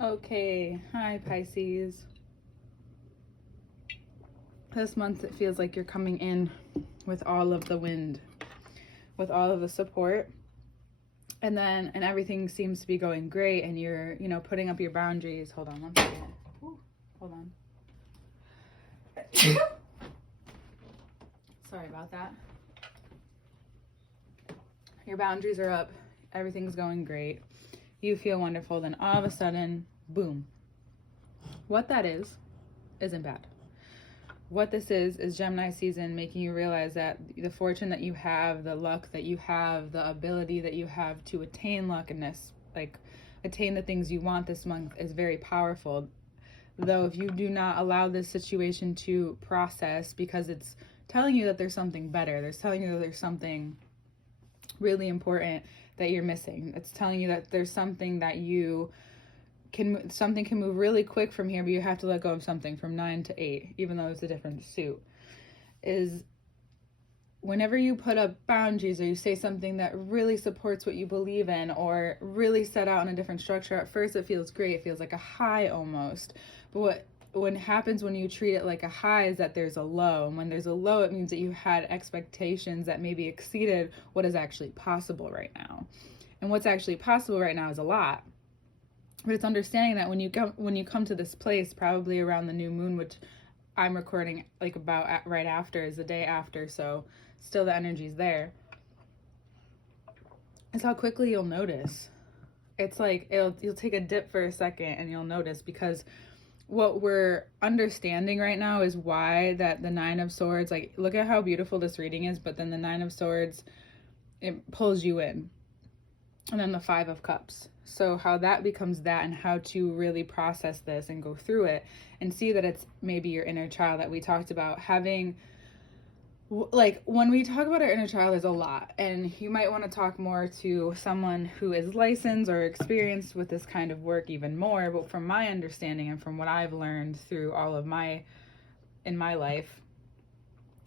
Okay, hi Pisces. This month it feels like you're coming in with all of the wind, with all of the support, and everything seems to be going great, and you're, putting up your boundaries. Hold on one second. Ooh, hold on. Sorry about that. Your boundaries are up, everything's going great, you feel wonderful, then all of a sudden, boom. What that isn't bad. What this is Gemini season making you realize that the fortune that you have, the luck that you have, the ability that you have to attain luckiness, like attain the things you want this month, is very powerful. Though if you do not allow this situation to process, because it's telling you that there's something better, there's telling you that there's something really important that you're missing. It's telling you that there's something that something can move really quick from here, but you have to let go of something from 9 to 8, even though it's a different suit. Is whenever you put up boundaries or you say something that really supports what you believe in or really set out in a different structure, at first it feels great. It feels like a high almost. But what happens when you treat it like a high is that there's a low. And when there's a low, it means that you had expectations that maybe exceeded what is actually possible right now. And what's actually possible right now is a lot. But it's understanding that when you come to this place, probably around the new moon, which I'm recording like about right after, is the day after, so still the energy's there, is how quickly you'll notice. It's like you'll take a dip for a second and you'll notice, because what we're understanding right now is why that the Nine of Swords, like, look at how beautiful this reading is, but then the Nine of Swords, it pulls you in. And then the Five of Cups. So how that becomes that, and how to really process this and go through it and see that it's maybe your inner child that we talked about having. Like, when we talk about our inner child, there's a lot, and you might want to talk more to someone who is licensed or experienced with this kind of work even more. But from my understanding and from what I've learned through all of in my life,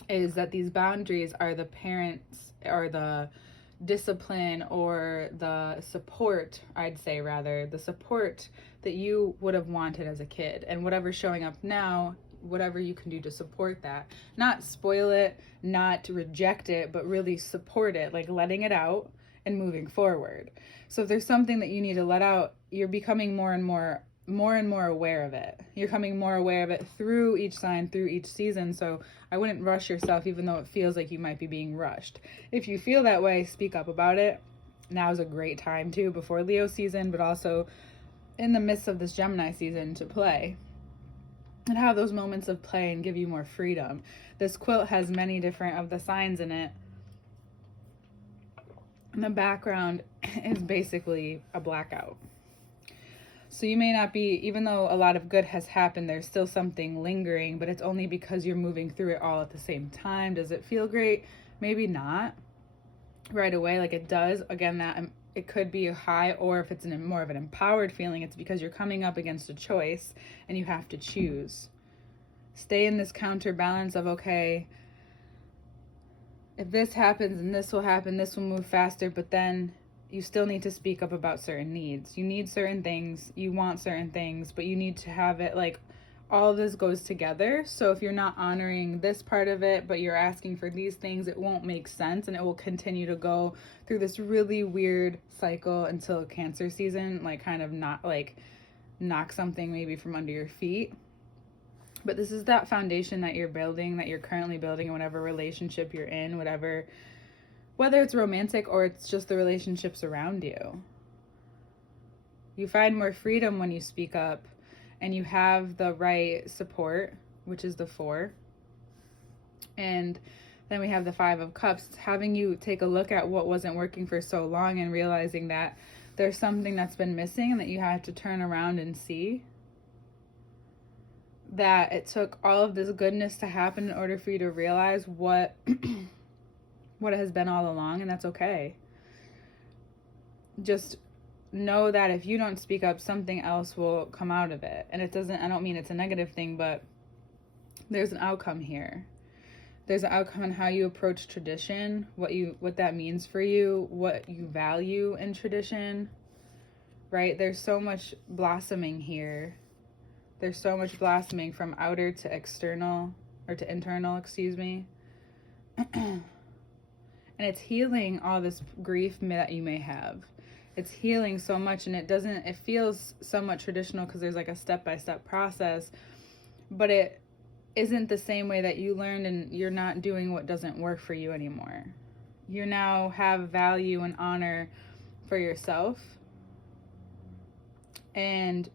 is that these boundaries are the parents, or the discipline, or the support, I'd say, rather, the support that you would have wanted as a kid. And whatever's showing up now, whatever you can do to support that. Not spoil it, not reject it, but really support it, like letting it out and moving forward. So if there's something that you need to let out, you're becoming more and more aware of it. You're coming more aware of it through each sign, through each season. So I wouldn't rush yourself, even though it feels like you might be being rushed. If you feel that way, speak up about it. Now is a great time too, before Leo season, but also in the midst of this Gemini season, to play and have those moments of play and give you more freedom. This quilt has many different of the signs in it. And the background is basically a blackout. So you may not be, even though a lot of good has happened, there's still something lingering, but it's only because you're moving through it all at the same time. Does it feel great? Maybe not right away like it does. Again, that it could be a high, or if it's more of an empowered feeling, it's because you're coming up against a choice and you have to choose. Stay in this counterbalance of, okay, if this happens and this will happen, this will move faster, but then you still need to speak up about certain needs. You need certain things, you want certain things, but you need to have it, like, all of this goes together. So if you're not honoring this part of it, but you're asking for these things, it won't make sense, and it will continue to go through this really weird cycle until Cancer season, like, kind of not, like, knock something maybe from under your feet. But this is that foundation that you're building, that you're currently building in whatever relationship you're in, whether it's romantic or it's just the relationships around you. You find more freedom when you speak up and you have the right support, which is the 4. And then we have the 5 of Cups. It's having you take a look at what wasn't working for so long and realizing that there's something that's been missing and that you have to turn around and see. That it took all of this goodness to happen in order for you to realize what what it has been all along, and that's okay. Just know that if you don't speak up, something else will come out of it. And I don't mean it's a negative thing, but there's an outcome here. There's an outcome in how you approach tradition, what that means for you, what you value in tradition. right? There's so much blossoming here. There's so much blossoming from outer to external, or to internal, excuse me. And it's healing all this grief that you may have. It's healing so much, and it feels somewhat traditional because there's like a step-by-step process, but it isn't the same way that you learned, and you're not doing what doesn't work for you anymore. You now have value and honor for yourself, and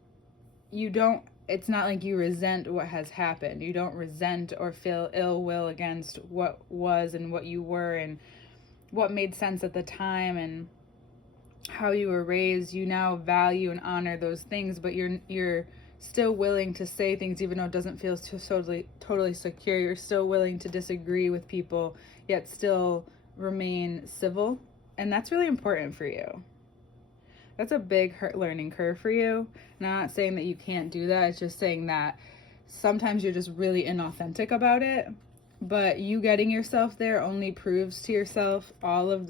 it's not like you resent what has happened. You don't resent or feel ill will against what was and what you were and what made sense at the time and how you were raised. You now value and honor those things, but you're still willing to say things even though it doesn't feel totally secure. You're still willing to disagree with people, yet still remain civil. And that's really important for you. That's a big learning curve for you. And I'm not saying that you can't do that. It's just saying that sometimes you're just really inauthentic about it. But you getting yourself there only proves to yourself all of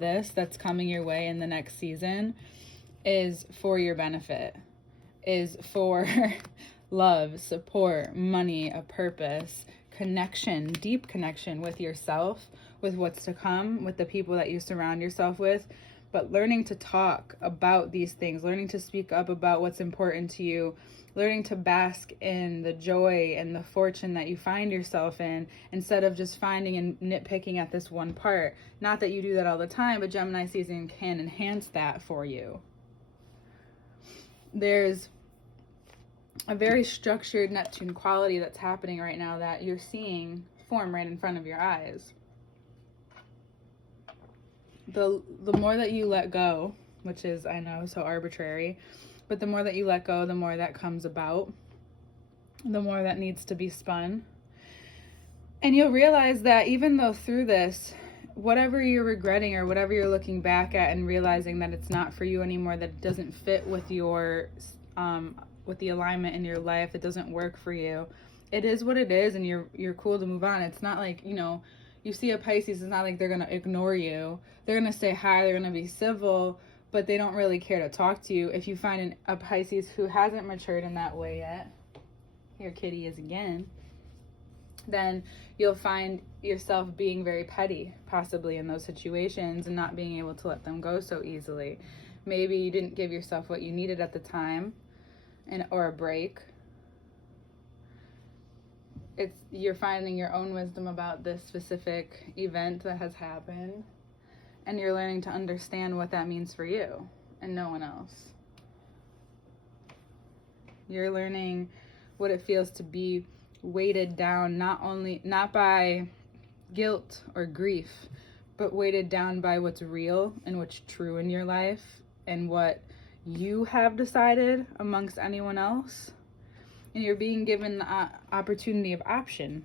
this that's coming your way in the next season is for your benefit, is for love, support, money, a purpose, connection, deep connection with yourself, with what's to come, with the people that you surround yourself with. But learning to talk about these things, learning to speak up about what's important to you, learning to bask in the joy and the fortune that you find yourself in, instead of just finding and nitpicking at this one part. Not that you do that all the time, but Gemini season can enhance that for you. There's a very structured Neptune quality that's happening right now that you're seeing form right in front of your eyes. The more that you let go, which is, I know, so arbitrary, but the more that you let go, the more that comes about, the more that needs to be spun. And you'll realize that even though through this, whatever you're regretting or whatever you're looking back at and realizing that it's not for you anymore, that it doesn't fit with your, with the alignment in your life, it doesn't work for you, it is what it is, and you're cool to move on. It's not like, you see a Pisces, it's not like they're going to ignore you. They're going to say hi, they're going to be civil, but they don't really care to talk to you. If you find a Pisces who hasn't matured in that way yet, here Kitty is again, then you'll find yourself being very petty, possibly, in those situations, and not being able to let them go so easily. Maybe you didn't give yourself what you needed at the time, or a break. You're finding your own wisdom about this specific event that has happened, and you're learning to understand what that means for you and no one else. You're learning what it feels to be weighted down, not by guilt or grief, but weighted down by what's real and what's true in your life and what you have decided amongst anyone else. And you're being given the opportunity of option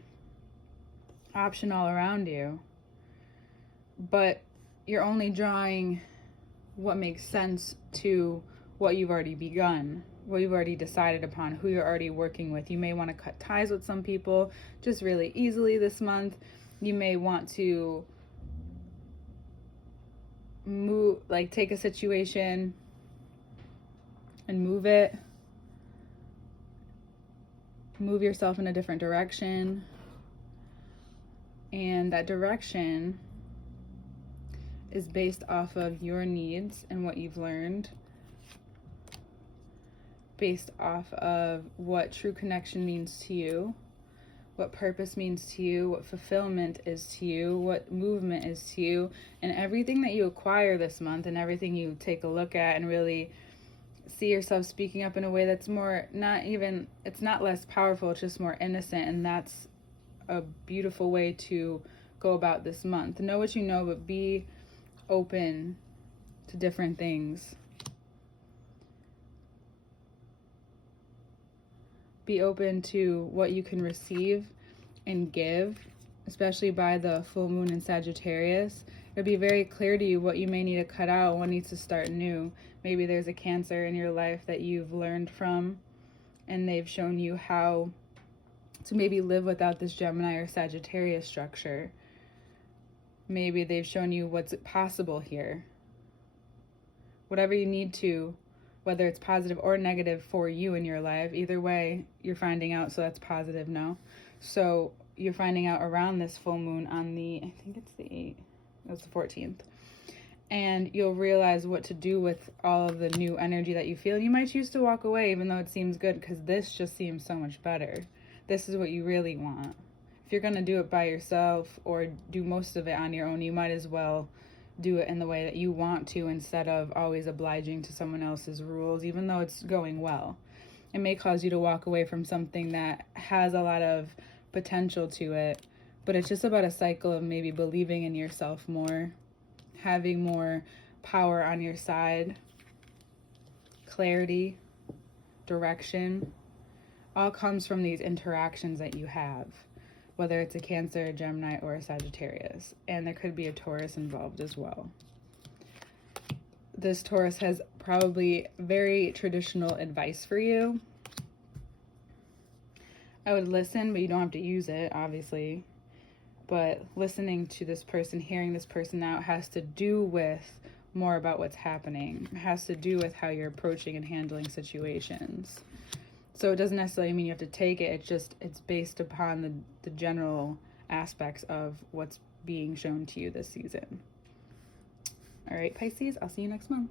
all around you. But you're only drawing what makes sense to what you've already begun, what you've already decided upon, who you're already working with. You may want to cut ties with some people just really easily this month. You may want to take a situation and move yourself in a different direction. And that direction is based off of your needs and what you've learned, based off of what true connection means to you, what purpose means to you, what fulfillment is to you, what movement is to you, and everything that you acquire this month and everything you take a look at and really see yourself speaking up in a way that's more, it's not less powerful, it's just more innocent. And that's a beautiful way to go about this month. Know what you know, but be open to different things. Be open to what you can receive and give, especially by the full moon in Sagittarius. It'll be very clear to you what you may need to cut out, what needs to start new. Maybe there's a Cancer in your life that you've learned from, and they've shown you how to maybe live without this Gemini or Sagittarius structure. Maybe they've shown you what's possible here whatever you need to, whether it's positive or negative for you in your life. Either way, you're finding out, so that's positive, no? So you're finding out around this full moon on the, I think it's the 8th, that's the 14th. And you'll realize what to do with all of the new energy that you feel. You might choose to walk away even though it seems good, because this just seems so much better. This is what you really want. If you're going to do it by yourself or do most of it on your own, you might as well do it in the way that you want to instead of always obliging to someone else's rules, even though it's going well. It may cause you to walk away from something that has a lot of potential to it, but it's just about a cycle of maybe believing in yourself more, having more power on your side, clarity, direction, all comes from these interactions that you have, whether it's a Cancer, a Gemini, or a Sagittarius. And there could be a Taurus involved as well. This Taurus has probably very traditional advice for you. I would listen, but you don't have to use it, obviously. But listening to this person, hearing this person out, has to do with more about what's happening. It has to do with how you're approaching and handling situations. So it doesn't necessarily mean you have to take it. It's based upon the general aspects of what's being shown to you this season. All right, Pisces, I'll see you next month.